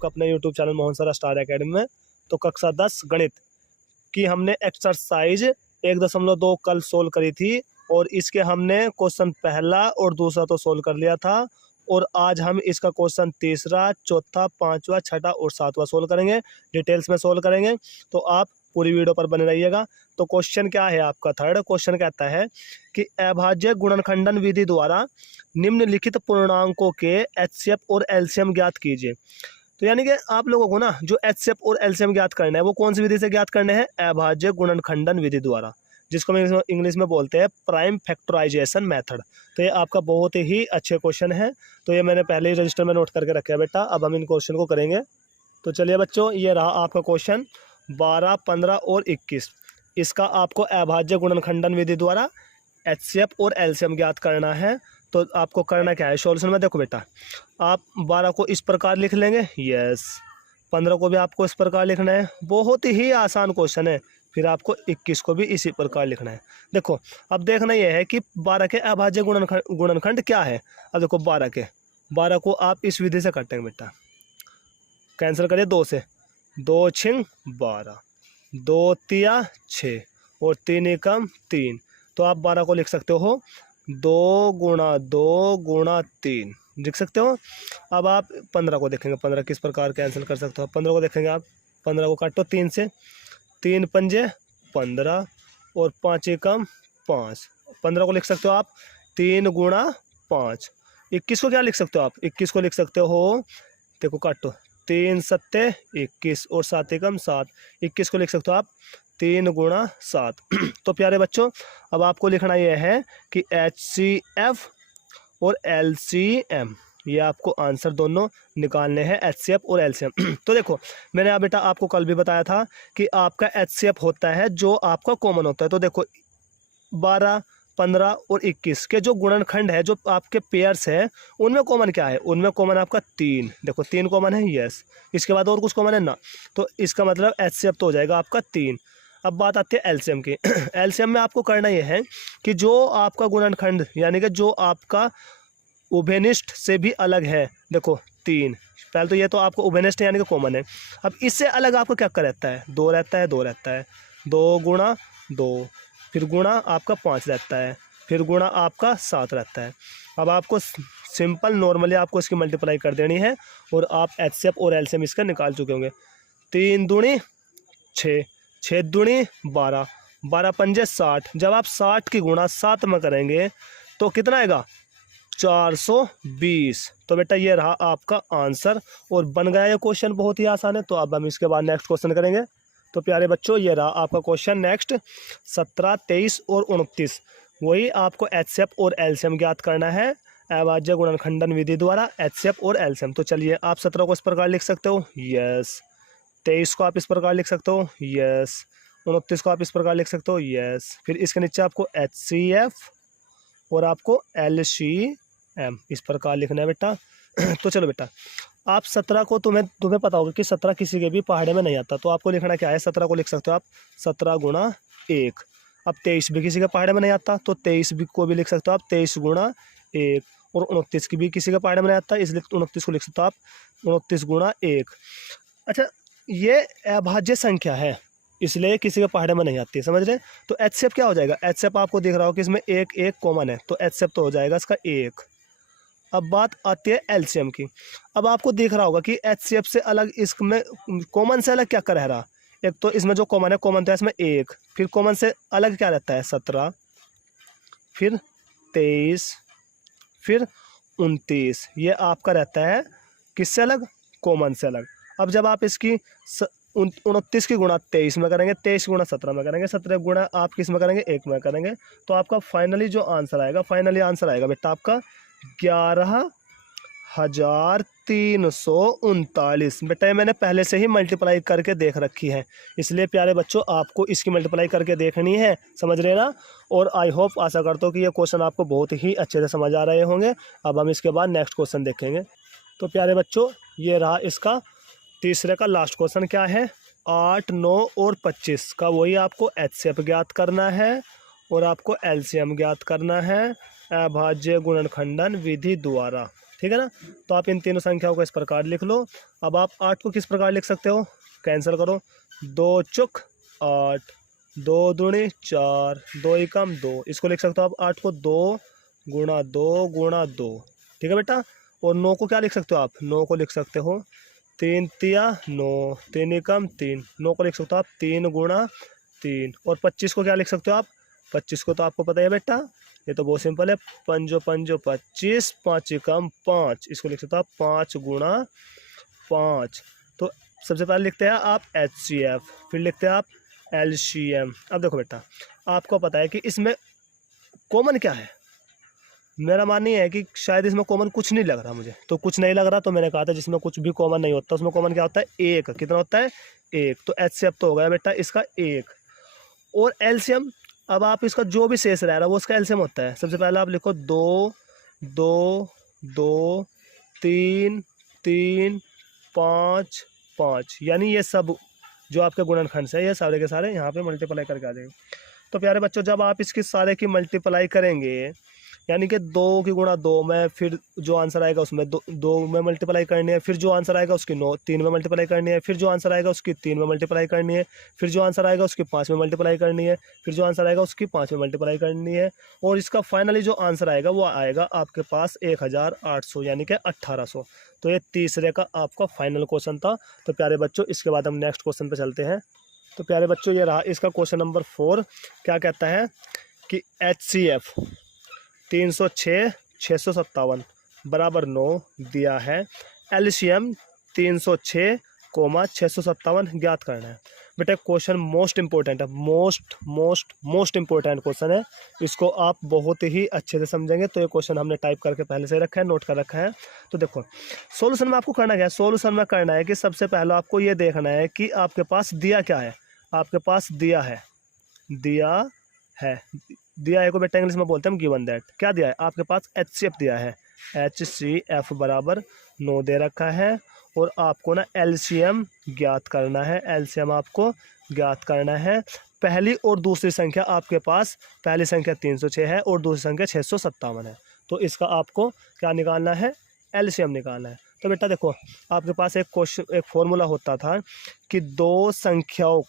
आपका अपने YouTube channel Mohan sir star academy में। तो कक्षा 10 गणित की हमने एक्सरसाइज 1.2 कल सोल्व करी थी और इसके हमने क्वेश्चन पहला और दूसरा तो सोल्व कर लिया था और आज हम इसका क्वेश्चन तीसरा, चौथा, पांचवा, छठा और सातवां सोल्व करेंगे, डिटेल्स में सोल्व करेंगे। तो आप पूरी वीडियो पर बने रहिएगा। तो क्वेश्चन क्या है आपका, थर्ड क्वेश्चन कहता है कि अभाज्य गुणनखंडन विधि द्वारा निम्नलिखित पूर्णांकों के एचसीएफ और एलसीएम ज्ञात कीजिए। तो यानी कि आप लोगों को ना जो एचसीएफ और एलसीएम ज्ञात करना है वो कौन सी विधि से ज्ञात करने हैं, अभाज्य गुणनखंडन विधि द्वारा, जिसको हम इंग्लिश में बोलते हैं प्राइम फैक्टराइजेशन मेथड। तो ये आपका बहुत ही अच्छे क्वेश्चन है। तो ये मैंने पहले ही रजिस्टर में नोट करके रखा है बेटा। अब हम इन क्वेश्चन को करेंगे। तो चलिए बच्चों, ये रहा आपका क्वेश्चन 12, 15 और 21। इसका आपको अभाज्य गुणनखंडन विधि द्वारा एचसीएफ और एलसीएम ज्ञात करना है। तो आपको करना क्या है, सॉल्यूशन में देखो बेटा, आप 12 को इस प्रकार लिख लेंगे, यस। 15 को भी आपको इस प्रकार लिखना है, बहुत ही आसान क्वेश्चन है। फिर आपको 21 को भी इसी प्रकार लिखना है। देखो अब देखना यह है कि 12 के अभाज्य गुणनखंड क्या है। अब देखो 12 को आप इस विधि से काटेंगे बेटा, कैंसिल करिए 2 से, 2 छिंग 12, 2 तिया 6 और 3 एकम 3। तो आप 12 को लिख सकते हो 2 गुणा 2 गुणा 3 लिख सकते हो। अब आप 15 को देखेंगे, 15 किस प्रकार कैंसिल कर सकते हो। 15 को देखेंगे आप, 15 को काटो 3 से, 3 पंजे 15 और 5 एकम 5। 15 को लिख सकते हो आप 3 गुणा 5। 21 को क्या लिख सकते हो आप, 21 को लिख सकते हो, देखो काटो 3 सत्ते 21 और 7 एकम 7। 21 को लिख सकते हो आप 3 गुणा 7। तो प्यारे बच्चों, अब आपको लिखना यह है कि HCF और LCM, ये आपको आंसर दोनों निकालने हैं, HCF और LCM। तो देखो मैंने बेटा आपको कल भी बताया था कि आपका HCF होता है जो आपका कॉमन होता है। तो देखो 12, 15 और 21 के जो गुणनखंड है, जो आपके पेयर्स है, उनमें कॉमन क्या है, उनमें कॉमन आपका 3। देखो 3 कॉमन है, यस। इसके बाद और कुछ कॉमन है ना, तो इसका मतलब HCF तो हो जाएगा आपका 3। अब बात आती है एलसीएम की। एलसीएम में आपको करना यह है कि जो आपका गुणनखंड यानी कि जो आपका उभयनिष्ठ से भी अलग है, देखो 3, पहले तो ये तो आपको उभयनिष्ठ यानी कि कॉमन है। अब इससे अलग आपको क्या रहता है, 2 रहता है, 2 रहता है, 2 गुणा 2, फिर गुणा आपका 5 रहता है, फिर गुणा आपका 7 रहता है। अब आपको सिंपल नॉर्मली आपको इसकी मल्टीप्लाई कर देनी है और आप एचसीएफ और एलसीएम इसका निकाल चुके होंगे। 3 दूनी 6, 6 दूनी 12, 12 पंजे 60। जब आप 60 की गुणा 7 में करेंगे तो कितना आएगा, 420। तो बेटा ये रहा आपका आंसर और बन गया ये क्वेश्चन, बहुत ही आसान है। तो अब हम इसके बाद नेक्स्ट क्वेश्चन करेंगे। तो प्यारे बच्चों, ये रहा आपका क्वेश्चन नेक्स्ट 17, 23 और 29। वही आपको एचसीएफ और एलसीएम ज्ञात करना है अभाज्य गुणनखंडन विधि द्वारा, एचसीएफ और एलसीएम। तो चलिए आप 17 को इस प्रकार लिख सकते हो, यस। 23 को आप इस प्रकार लिख सकते हो, यस। 29 को आप इस प्रकार लिख सकते हो, यस। फिर इसके नीचे आपको HCF और आपको LCM इस प्रकार लिखना है बेटा। तो चलो बेटा, आप 17 को तुम्हें पता होगा कि 17 किसी के भी पहाड़े में नहीं आता। तो आपको लिखना क्या है, 17 को लिख सकते हो आप 17 गुणा 1। अब 23 भी किसी के पहाड़े में नहीं आता, तो 23 भी को भी लिख सकते हो आप 23 गुणा 1। और 29 की भी किसी के पहाड़े में नहीं आता, इसलिए 29 को लिख सकते हो आप 29 गुणा 1। अच्छा, ये अभाज्य संख्या है इसलिए किसी के पहाड़े में नहीं आती, समझ रहे। तो HCF क्या हो जाएगा, HCF आपको दिख रहा हो कि इसमें 1 1 कॉमन है, तो HCF तो हो जाएगा इसका 1। अब बात आती है LCM की। अब आपको दिख रहा होगा कि HCF से अलग इसमें कॉमन से अलग क्या कर रहा, एक तो इसमें जो कॉमन है, कॉमन तो है इसमें 1, फिर कॉमन से अलग क्या रहता है 17, फिर 23, फिर 29। ये आपका रहता है किससे अलग, कॉमन से अलग। अब जब आप इसकी 29 की गुणा 23 में करेंगे, 23 गुणा 17 में करेंगे, 17 गुणा आप किस में करेंगे, 1 में करेंगे, तो आपका फाइनली जो आंसर आएगा, फाइनली आंसर आएगा बेटा आपका 11,339। बेटा ये मैंने पहले से ही मल्टीप्लाई करके देख रखी है, इसलिए प्यारे बच्चों आपको इसकी मल्टीप्लाई करके देखनी है, समझ रहे ना। और आई होप, आशा करता हूँ कि ये क्वेश्चन आपको बहुत ही अच्छे से समझ आ रहे होंगे। अब हम इसके बाद नेक्स्ट क्वेश्चन देखेंगे। तो प्यारे बच्चों, ये रहा इसका तीसरे का लास्ट क्वेश्चन। क्या है, 8, 9 और 25 का वही आपको HCF ज्ञात करना है और आपको LCM ज्ञात करना है अभाज्य गुणनखंडन विधि द्वारा। ठीक है ना। तो आप इन तीनों संख्याओं को इस प्रकार लिख लो। अब आप 8 को किस प्रकार लिख सकते हो, कैंसिल करो, 2 चुक 8, 2 दूनी 4, 2 एकम 2, इसको लिख सकते हो आप 8 को 2 गुणा 2 गुणा 2, ठीक है बेटा। और 9 को क्या लिख सकते हो आप, 9 को लिख सकते हो 3 तिया 9, 3 एकम 3, 9 को लिख सकते हो आप 3 गुणा 3। और 25 को क्या लिख सकते हो आप, 25 को तो आपको पता है बेटा, ये तो बहुत सिंपल है, पंजो पंजो 25, 5 एकम 5, इसको लिख सकते हो आप 5 गुणा 5। तो सबसे पहले लिखते हैं आप HCF, फिर लिखते हैं आप LCM। अब देखो बेटा, आपको पता है कि इसमें कॉमन क्या है, मेरा मानना है कि शायद इसमें कॉमन कुछ नहीं लग रहा मुझे, तो कुछ नहीं लग रहा तो मैंने कहा था जिसमें कुछ भी कॉमन नहीं होता उसमें कॉमन क्या होता है, एक। कितना होता है, एक। तो HCF तो हो गया बेटा इसका एक। और LCM, अब आप इसका जो भी शेष रह रहा है वो उसका LCM होता है। सबसे पहले आप लिखो 2 2 2 3 3 5 5, यानी ये सब जो आपके गुणनखंड है ये सारे के सारे यहाँ पे मल्टीप्लाई करके आ जाएंगे। तो प्यारे बच्चों, जब आप इसकी सारे की मल्टीप्लाई करेंगे, यानी कि 2 की गुणा 2 में, फिर जो आंसर आएगा उसमें 2 में मल्टीप्लाई करनी है, फिर जो आंसर आएगा उसकी 3 में मल्टीप्लाई करनी है, फिर जो आंसर आएगा उसकी 3 में मल्टीप्लाई करनी है, फिर जो आंसर आएगा उसकी 5 में मल्टीप्लाई करनी है, फिर जो आंसर आएगा उसकी 5 में मल्टीप्लाई करनी है, और इसका फाइनली जो आंसर आएगा वो आएगा आपके पास 1800, यानी कि 1800। तो ये तीसरे का आपका फाइनल क्वेश्चन था। तो प्यारे बच्चों, इसके बाद हम नेक्स्ट क्वेश्चन पर चलते हैं। तो प्यारे बच्चों, ये रहा इसका क्वेश्चन नंबर 4। क्या कहता है कि HCF 306 657 बराबर 9 दिया है, LCM 306 657 ज्ञात करना है। बेटा क्वेश्चन मोस्ट इंपॉर्टेंट है, मोस्ट इंपॉर्टेंट क्वेश्चन है, इसको आप बहुत ही अच्छे से समझेंगे। तो ये क्वेश्चन हमने टाइप करके पहले से रखा है, नोट कर रखा है। तो देखो सॉल्यूशन में आपको करना क्या है, सॉल्यूशन में करना है कि सबसे पहले आपको ये देखना है कि आपके पास दिया क्या है। आपके पास दिया है दिया है को बेटा इंग्लिश में बोलते हैं हम गिवन दैट। क्या दिया है आपके पास, HCF दिया है, HCF बराबर 9 दे रखा है। और आपको ना LCM ज्ञात करना है, LCM आपको ज्ञात करना है। पहली और दूसरी संख्या आपके पास, पहली संख्या 306 है और दूसरी संख्या 657 है। तो इसका आपको क्या निकालना है, LCM निकालना है। तो बेटा देखो, आपके पास एक क्वेश्चन, एक फॉर्मूला होता था कि दो संख्याओं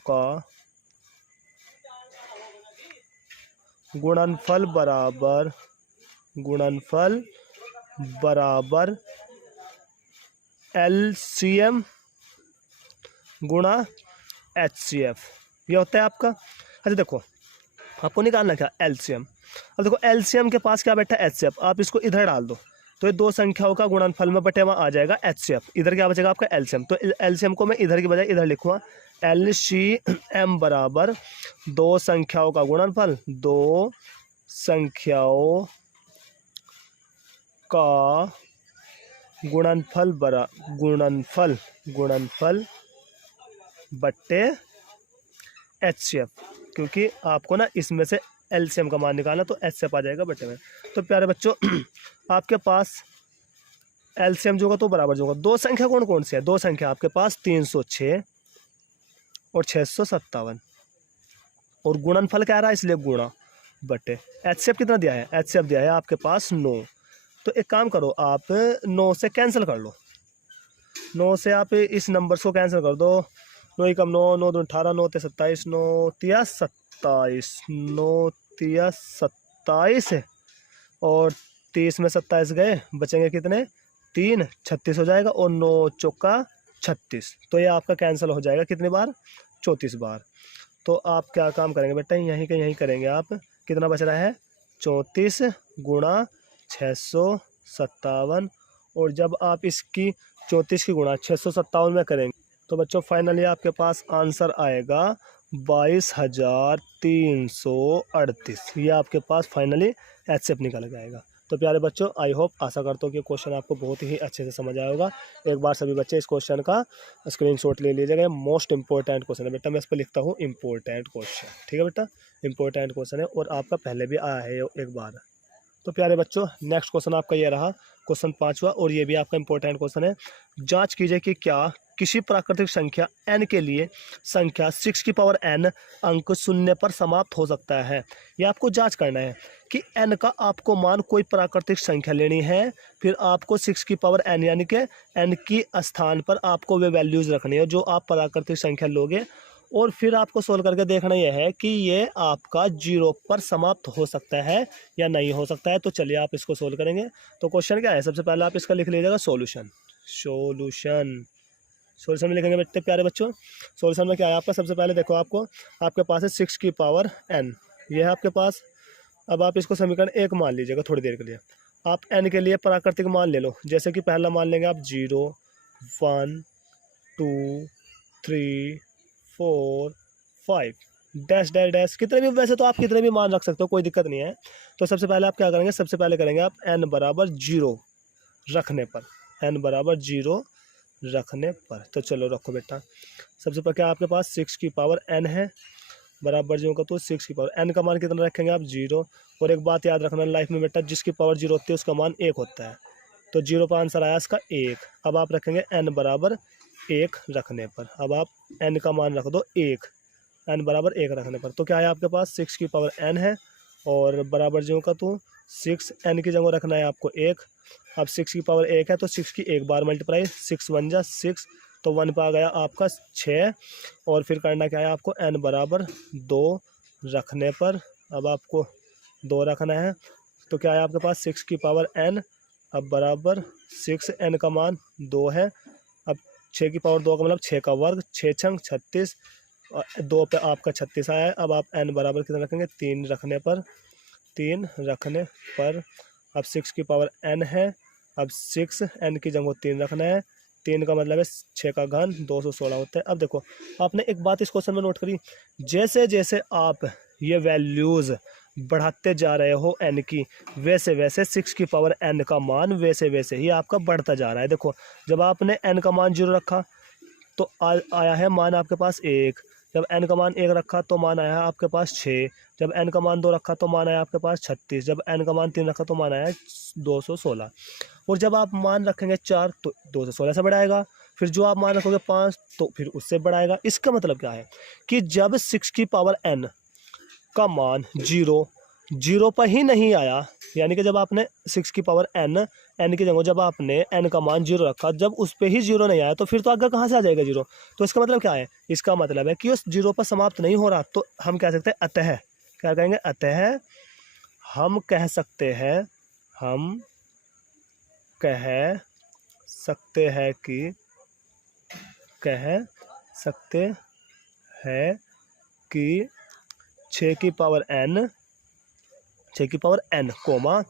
का गुणनफल बराबर LCM गुणा HCF, ये होता है आपका। अच्छा देखो, आपको निकालना क्या, LCM। अब देखो LCM के पास क्या बैठा है, HCF, आप इसको इधर डाल दो तो ये दो संख्याओं का गुणनफल में बटे हुआ आ जाएगा HCF। इधर क्या बचेगा आपका LCM। तो LCM को मैं इधर की बजाय इधर लिखूँगा, LCM बराबर दो संख्याओं का गुणनफल, दो संख्याओं का गुणनफल बट्टे HCF, क्योंकि आपको ना इसमें से LCM का मान निकालना, तो HCF आ जाएगा बटे में। तो प्यारे बच्चों, आपके पास LCM जो होगा तो बराबर जो होगा, दो संख्या कौन कौन सी है, दो संख्या आपके पास 306 और 657, और गुणनफल क्या रहा है इसलिए गुणा बटे। HCF कितना दिया है, HCF दिया है आपके पास 9। तो एक काम करो, आप 9 से कैंसिल कर लो, 9 से आप इस नंबर को कैंसिल कर दो, 9 एकम 9, 9 दूनी 18, 9 तिया 27, 9 तिया 27, 9 तिया 27, और 30 में 27 गए, बचेंगे कितने 3, 36 हो जाएगा, और 9 चौका 36, तो ये आपका कैंसिल हो जाएगा कितनी बार, 34 बार। तो आप क्या काम करेंगे बेटा, यहीं के यहीं करेंगे आप, कितना बच रहा है 34 गुणा 657, और जब आप इसकी 34 की गुणा 657 में करेंगे तो बच्चों फाइनली आपके पास आंसर आएगा 22,338। ये आपके पास फाइनली HCF निकल जाएगा। तो प्यारे बच्चों, आई होप, आशा करता हूँ कि क्वेश्चन आपको बहुत ही अच्छे से समझ आया होगा। एक बार सभी बच्चे इस क्वेश्चन का स्क्रीनशॉट ले लीजिएगा, मोस्ट इंपॉर्टेंट क्वेश्चन है बेटा, मैं इस पर लिखता हूँ इंपॉर्टेंट क्वेश्चन, ठीक है बेटा, इंपॉर्टेंट क्वेश्चन है, और आपका पहले भी आया है एक बार। तो प्यारे बच्चों नेक्स्ट क्वेश्चन आपका ये रहा, क्वेश्चन 5वां, और ये भी आपका इंपॉर्टेंट क्वेश्चन है। जांच कीजिए कि क्या किसी प्राकृतिक संख्या n के लिए संख्या 6 की पावर n अंक शून्य पर समाप्त हो सकता है। ये आपको जांच करना है कि n का आपको मान कोई प्राकृतिक संख्या लेनी है, फिर आपको 6 की पावर n यानी कि n की स्थान पर आपको वे वैल्यूज रखनी है जो आप प्राकृतिक संख्या लोगे, और फिर आपको सोल्व करके देखना यह है कि ये आपका 0 पर समाप्त हो सकता है या नहीं हो सकता है। तो चलिए आप इसको सोल्व करेंगे। तो क्वेश्चन क्या है, सबसे पहले आप इसका लिख लीजिएगा सॉल्यूशन। सॉल्यूशन में लिखेंगे बेटे प्यारे बच्चों। सॉल्यूशन में क्या है आपका, सबसे पहले देखो आपके पास है 6 की पावर n, ये है आपके पास। अब आप इसको समीकरण 1 मान लीजिएगा थोड़ी देर के लिए। आप n के लिए प्राकृतिक मान ले लो, जैसे कि पहला मान लेंगे आप 0 1 2 3 4 5 डैश डैश डैश, कितने भी, वैसे तो आप कितने भी मान रख सकते हो, कोई दिक्कत नहीं है। तो सबसे पहले आप क्या करेंगे, सबसे पहले करेंगे आप n बराबर 0 रखने पर, n बराबर 0 रखने पर। तो चलो रखो बेटा। सबसे पहले क्या आपके पास 6 की पावर n है, बराबर जो का, तो 6 की पावर n का मान कितना रखेंगे आप 0। और एक बात याद रखना लाइफ में बेटा, जिसकी पावर 0 होती है उसका मान 1 होता है। तो 0 पर आंसर आया इसका 1। अब आप रखेंगे n बराबर 1 रखने पर। अब आप n का मान रख दो 1, n बराबर 1 रखने पर। तो क्या है आपके पास 6 की पावर n है, और बराबर जो का, तो 6 n की जगह रखना है आपको 1। अब 6 की पावर 1 है तो 6 की एक बार मल्टीप्लाई, 6 1 जा 6, तो 1 पे आ गया आपका 6। और फिर करना क्या है आपको, n बराबर 2 रखने पर। अब आपको 2 रखना है, तो क्या है आपके पास 6 की पावर n, अब बराबर 6, n का मान 2 है। अब 6 की पावर 2 का मतलब 6 का वर्ग, 6 छंग 36, 2 पे आपका 36 आया है। अब आप n बराबर कितना रखेंगे, 3 रखने पर, 3 रखने पर। अब 6 की पावर n है, अब 6 n की जगह 3 रखना है, 3 का मतलब है 6 का घन 216 होता है। अब देखो आपने एक बात इस क्वेश्चन में नोट करी, जैसे जैसे आप ये वैल्यूज़ बढ़ाते जा रहे हो n की, वैसे वैसे 6 की पावर n का मान वैसे वैसे ही आपका बढ़ता जा रहा है। देखो जब आपने n का मान 0 रखा तो आया है मान आपके पास 1, जब n का मान 1 रखा तो मान आया है आपके पास 6, जब n का मान 2 रखा तो मान आया आपके पास 36, जब n का मान 3 रखा तो मान आया 216, और जब आप मान रखेंगे 4 तो 216 से बढ़ाएगा, फिर जो आप मान रखोगे 5 तो फिर उससे बढ़ाएगा। इसका मतलब क्या है कि जब 6 की पावर n का मान 0 पर ही नहीं आया, यानी कि जब आपने 6 की पावर n की जगह जब आपने n का मान 0 रखा, जब उस पर ही 0 नहीं आया तो फिर तो आगे कहाँ से आ जाएगा 0। तो इसका मतलब क्या है, इसका मतलब है कि उस 0 पर समाप्त नहीं हो रहा। तो हम कह सकते हैं अतः, क्या कहेंगे, अतः हम कह सकते हैं, हम कह सकते हैं कि, कह सकते हैं कि 6 की पावर n कोमा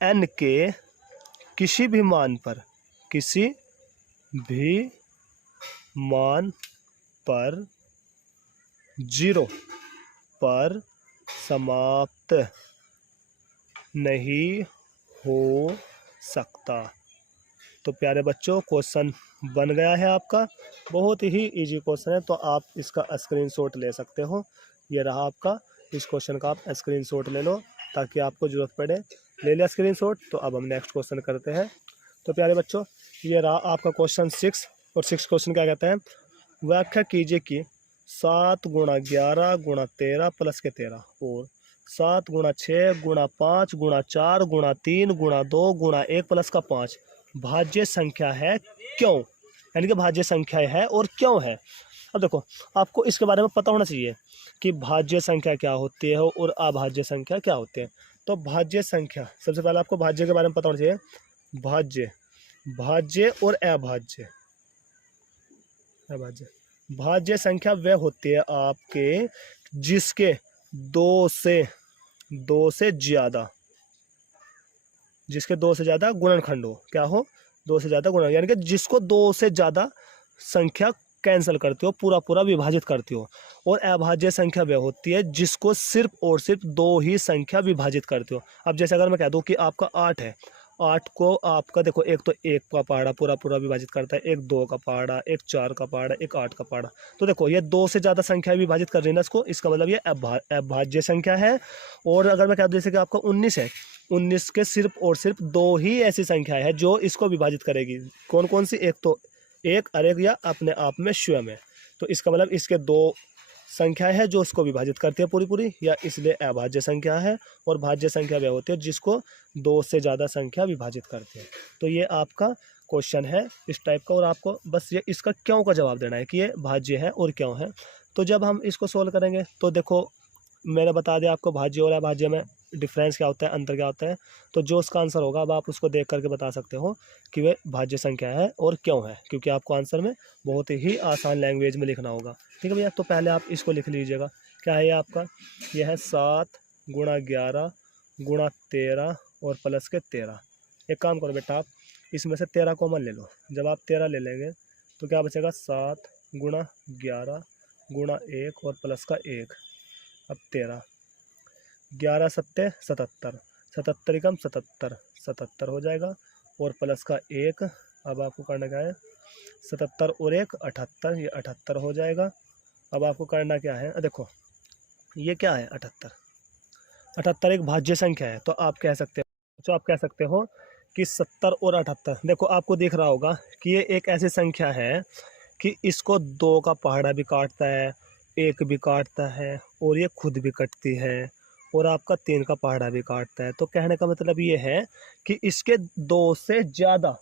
n के किसी भी मान पर, किसी भी मान पर 0 पर समाप्त नहीं हो सकता। तो प्यारे बच्चों क्वेश्चन बन गया है आपका, बहुत ही इजी क्वेश्चन है, तो आप इसका स्क्रीनशॉट ले सकते हो। ये रहा आपका, इस क्वेश्चन का आप स्क्रीनशॉट ले लो ताकि आपको ज़रूरत पड़े। ले लिया स्क्रीनशॉट, तो अब हम नेक्स्ट क्वेश्चन करते हैं। तो प्यारे बच्चों ये रहा आपका क्वेश्चन 6, और 6 क्वेश्चन क्या कहते हैं, व्याख्या कीजिए कि 7 गुणा 11 गुणा 13 प्लस के 13 और 7 गुणा 6 गुणा 5 गुणा 4 गुणा 3 गुणा 2 गुणा 1 प्लस का 5 भाज्य संख्या है क्यों, यानी कि भाज्य संख्या है और क्यों है। अब देखो आपको इसके बारे में पता होना चाहिए कि भाज्य संख्या क्या होती है और अभाज्य संख्या क्या होती है। तो भाज्य संख्या, सबसे पहले आपको भाज्य के बारे में पता होना चाहिए। भाज्य और अभाज्य, भाज्य संख्या वह होती है आपके जिसके 2 से ज़्यादा, जिसके 2 से ज़्यादा गुणनखंड हो, क्या हो, 2 से ज़्यादा गुणन, यानी कि जिसको 2 से ज़्यादा संख्या कैंसिल करते हो, पूरा पूरा विभाजित करते हो। और अभाज्य संख्या वह होती है जिसको सिर्फ और सिर्फ 2 ही संख्या विभाजित करते हो। अब जैसे अगर मैं कह दूं कि आपका 8 है, 8 को आपका देखो, एक तो 1 का पहाड़ा पूरा पूरा विभाजित करता है, एक 2 का पहाड़ा, एक 4 का पहाड़ा, एक 8 का पहाड़ा। तो देखो ये 2 से ज़्यादा संख्या विभाजित कर रही है ना इसको, इसका मतलब ये अभाज्य संख्या है। और अगर मैं कह दूं जैसे कि आपका 19 है, 19 के सिर्फ और सिर्फ 2 ही ऐसी संख्या है जो इसको विभाजित करेगी। कौन कौन सी? एक तो एक, अरेख या अपने आप में स्वयं है। तो इसका मतलब इसके 2 संख्या है जो उसको विभाजित करती है पूरी पूरी, या इसलिए अभाज्य संख्या है। और भाज्य संख्या वह होती है जिसको 2 से ज़्यादा संख्या विभाजित करती है। तो ये आपका क्वेश्चन है इस टाइप का, और आपको बस ये इसका क्यों का जवाब देना है कि ये भाज्य है और क्यों है। तो जब हम इसको सोल्व करेंगे तो देखो मैंने बता दिया आपको भाज्य और अभाज्य में डिफरेंस क्या होता है, अंतर क्या होता है। तो जो उसका आंसर होगा अब आप उसको देख करके बता सकते हो कि वे भाज्य संख्या है और क्यों है, क्योंकि आपको आंसर में बहुत ही आसान लैंग्वेज में लिखना होगा। ठीक है भैया, तो पहले आप इसको लिख लीजिएगा। क्या है ये आपका? यह है 7 गुणा 11 गुणा 13 और प्लस के 13। एक काम करो बेटा, आप इसमें से 13 कॉमन ले लो। जब आप 13 ले लेंगे तो क्या बचेगा? 7 गुणा 11 गुणा 1 और प्लस का 1। अब 13, 11 सत्ते 77, 77 एकम 77, 77 हो जाएगा और प्लस का 1। अब आपको करना क्या है? 77 और 1 78, ये 78 हो जाएगा। अब आपको करना क्या है? देखो ये क्या है? 78, 78 एक भाज्य संख्या है। तो आप कह सकते हो कि 70 और 78, देखो आपको दिख रहा होगा कि ये एक ऐसी संख्या है कि इसको 2 का पहाड़ा भी काटता है, 1 भी काटता है और ये खुद भी कटती है और आपका 3 का पहाड़ा भी काटता है। तो कहने का मतलब ये है कि इसके 2 से ज़्यादा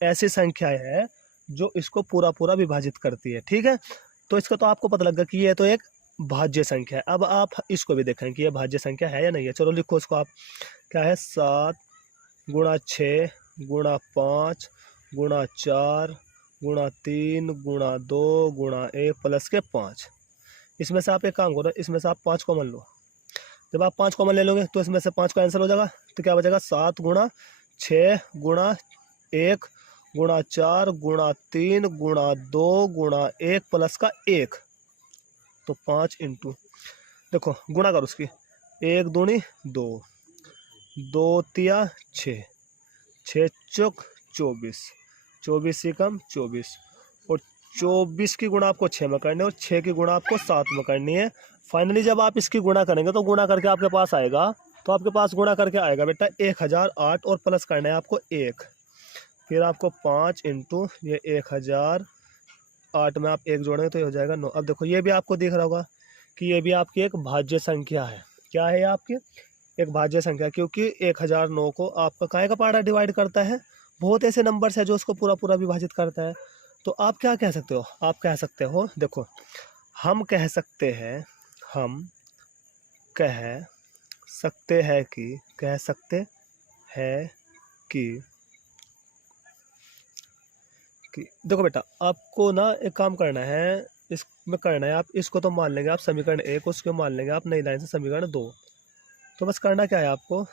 ऐसी संख्या है जो इसको पूरा पूरा विभाजित करती है। ठीक है, तो इसका तो आपको पता लगा कि ये तो एक भाज्य संख्या है। अब आप इसको भी देखें कि ये भाज्य संख्या है या नहीं है। चलो लिखो इसको आप। क्या है? 7 गुणा 6 गुणा 5 गुणा 4 गुणा 3 गुणा 2 गुणा 1 प्लस के 5। इसमें से आप एक काम करो, इसमें से आप 5 कॉमन लो। जब आप 5 कॉमन ले लोगे तो इसमें से 5 का आंसर हो जाएगा। तो क्या बचेगा? 7 गुणा 6 गुणा 1 गुणा 4 गुणा 3 गुणा 2 गुणा 1 प्लस का 1। तो 5 इंटू, देखो गुणा करो उसकी, 1 दूनी 2, 2 तिया 6, 6 चौक 24, 24 एकम 24 और 24 की गुणा आपको 6 में करनी है और 6 की गुणा आपको 7 में करनी है। फाइनली जब आप इसकी गुणा करेंगे तो गुणा करके आपके पास आएगा, तो आपके पास गुणा करके आएगा बेटा 1008 और प्लस करना है आपको 1। फिर आपको 5 इंटू ये 1008 में आप 1 जोड़ेंगे तो ये हो जाएगा 9। अब देखो ये भी आपको दिख रहा होगा कि ये भी आपकी एक भाज्य संख्या है। क्या है आपकी? एक भाज्य संख्या, क्योंकि 1009 को आपका काय का पहाड़ा डिवाइड करता है। बहुत ऐसे नंबर्स है जो उसको पूरा पूरा विभाजित करता है। तो आप क्या कह सकते हो? आप कह सकते हो, देखो हम कह सकते हैं कि देखो बेटा आपको ना एक काम करना है, इसमें करना है आप इसको तो मान लेंगे आप समीकरण 1, उसको मान लेंगे आप नई लाइन से समीकरण 2। तो बस करना क्या है आपको,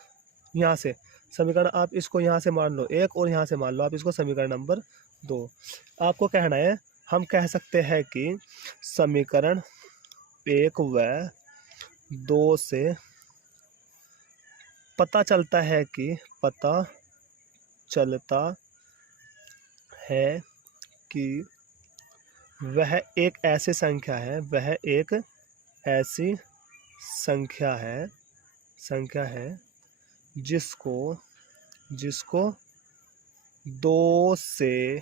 यहाँ से समीकरण आप इसको यहाँ से मान लो 1 और यहाँ से मान लो आप इसको समीकरण नंबर 2। आपको कहना है हम कह सकते हैं कि समीकरण 1 व 2 से पता चलता है कि वह एक ऐसी संख्या है जिसको 2 से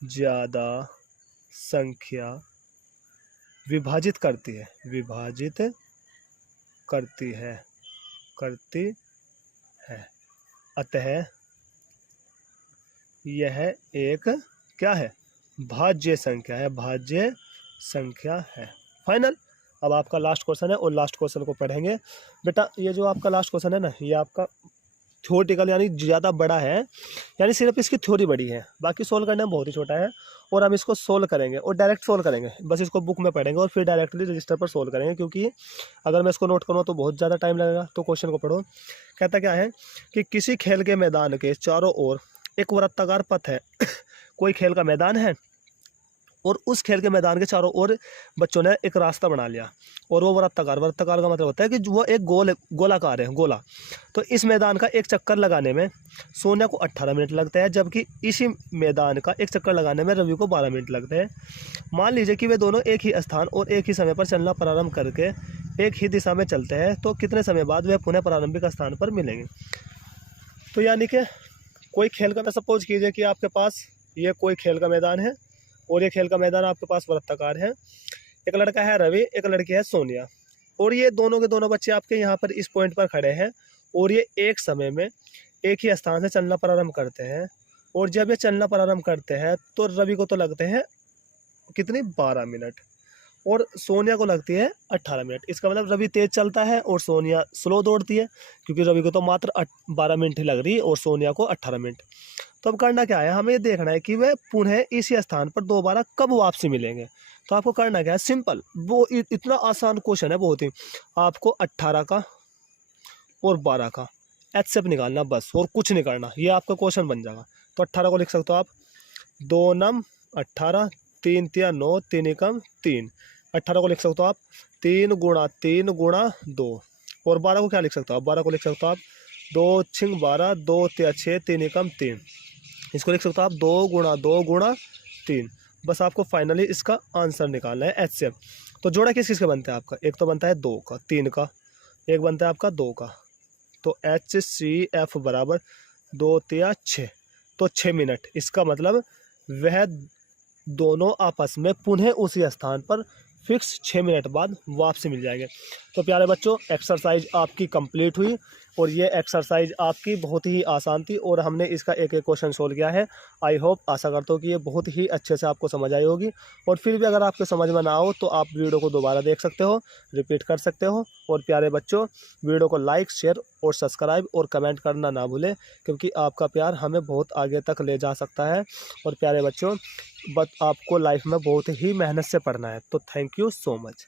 ज़्यादा संख्या विभाजित करती है। अतः यह एक क्या है? भाज्य संख्या है। फाइनल। अब आपका लास्ट क्वेश्चन है और लास्ट क्वेश्चन को पढ़ेंगे बेटा। ये जो आपका लास्ट क्वेश्चन है ना, ये आपका थ्योरेटिकल यानी ज़्यादा बड़ा है, यानी सिर्फ इसकी थ्योरी बड़ी है, बाकी सोल्व करने में बहुत ही छोटा है। और हम इसको सोल्व करेंगे और डायरेक्ट सोल्व करेंगे, बस इसको बुक में पढ़ेंगे और फिर डायरेक्टली रजिस्टर पर सोल्व करेंगे, क्योंकि अगर मैं इसको नोट करूँ तो बहुत ज़्यादा टाइम लगेगा। तो क्वेश्चन को पढ़ो। कहता क्या है कि किसी खेल के मैदान के चारों ओर एक वृत्ताकार पथ है। कोई खेल का मैदान है और उस खेल के मैदान के चारों ओर बच्चों ने एक रास्ता बना लिया और वो वृत्ताकार का मतलब होता है कि वो एक गोलाकार है, गोला। तो इस मैदान का एक चक्कर लगाने में सोनिया को 18 मिनट लगता है, जबकि इसी मैदान का एक चक्कर लगाने में रवि को 12 मिनट लगते हैं। मान लीजिए कि वे दोनों एक ही स्थान और एक ही समय पर चलना प्रारंभ करके एक ही दिशा में चलते हैं तो कितने समय बाद वे पुनः प्रारंभिक स्थान पर मिलेंगे। तो यानी कि कोई खेल का, सपोज कीजिए कि आपके पास ये कोई खेल का मैदान है और ये खेल का मैदान आपके पास वृत्ताकार है। एक लड़का है रवि, एक लड़की है सोनिया, और ये दोनों के दोनों बच्चे आपके यहाँ पर इस पॉइंट पर खड़े हैं और ये एक समय में एक ही स्थान से चलना प्रारंभ करते हैं। और जब ये चलना प्रारंभ करते हैं तो रवि को तो लगते हैं कितनी 12 मिनट और सोनिया को लगती है 18 मिनट। इसका मतलब रवि तेज चलता है और सोनिया स्लो दौड़ती है, क्योंकि रवि को तो मात्र 12 मिनट ही लग रही है और सोनिया को 18 मिनट। तो अब करना क्या है, हमें ये देखना है कि वे पुनः इसी स्थान पर दोबारा कब वापसी मिलेंगे। तो आपको करना क्या है, सिंपल, वो इतना आसान क्वेश्चन है बहुत ही। आपको 18 का और 12 का एचसीएफ निकालना बस, और कुछ नहीं करना, ये आपका क्वेश्चन बन जाएगा। तो 18 को लिख सकते हो आप 2 नम 18, 3 तिया 9, 3 एकम 3। 18 को लिख सकते हो आप 3 गुणा 3 गुणा 2। और 12 को क्या लिख सकते हो आप, 12 को लिख सकते हो आप 2 छिंग 12, 2 तिया 6, 3 एकम 3। इसको लिख सकते हो आप 2 गुणा 2 गुणा 3। बस आपको फाइनली इसका आंसर निकालना है एचसीएफ। तो जोड़ा किस किस का बनता है आपका, एक तो बनता है 2 का, 3 का, एक बनता है आपका 2 का। तो HCF बराबर 2 तिया 6, तो 6 मिनट। इसका मतलब वह दोनों आपस में पुनः उसी स्थान पर फिक्स 6 मिनट बाद वापसी मिल जाएंगे। तो प्यारे बच्चों, एक्सरसाइज आपकी कंप्लीट हुई और ये एक्सरसाइज आपकी बहुत ही आसान थी और हमने इसका एक एक क्वेश्चन सोल्व किया है। आई होप, आशा करता हूँ कि ये बहुत ही अच्छे से आपको समझ आई होगी। और फिर भी अगर आपको समझ में ना हो तो आप वीडियो को दोबारा देख सकते हो, रिपीट कर सकते हो। और प्यारे बच्चों, वीडियो को लाइक, शेयर और सब्सक्राइब और कमेंट करना ना भूलें, क्योंकि आपका प्यार हमें बहुत आगे तक ले जा सकता है। और प्यारे बच्चों, बट आपको लाइफ में बहुत ही मेहनत से पढ़ना है। तो थैंक यू सो मच।